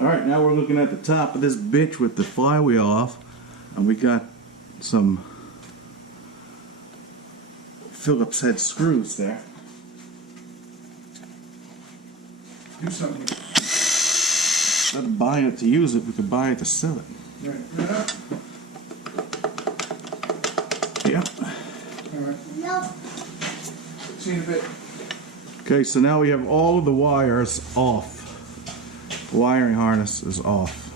Alright, now we're looking at the top of this bitch with the flywheel off, and we got some Phillips head screws there. Do something. Instead of buying it to use it, we could buy it to sell it. Right. Right up. Yeah. Alright. No. See you in a bit. Okay, so now we have all of the wires off. The wiring harness is off.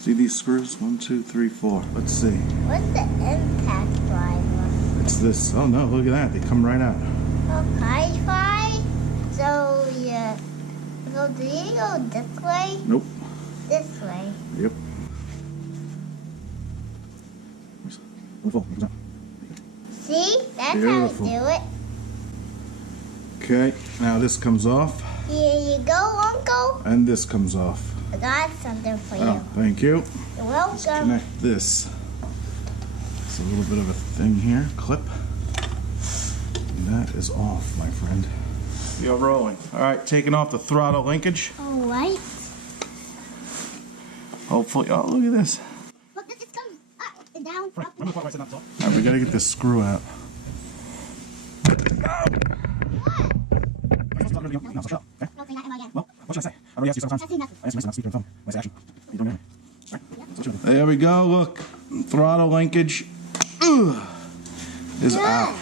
See these screws? 1, 2, 3, 4. Let's see. What's the impact driver? It's this. Oh no, look at that. They come right out. Okay, fine. So, yeah. So, do you go this way? Nope. This way. Yep. See? That's Beautiful. how we do it. Okay, now this comes off. Here you go, Uncle. And this comes off. I got something for you. Oh, thank you. You're welcome. Connect this. It's a little bit of a thing here. Clip. And that is off, my friend. You're rolling. Alright, taking off the throttle linkage. Alright. Hopefully, oh, look at this. Look, it's coming. Up and down. Up and down. Alright, we gotta get this screw out. There we go, look. Throttle linkage is out.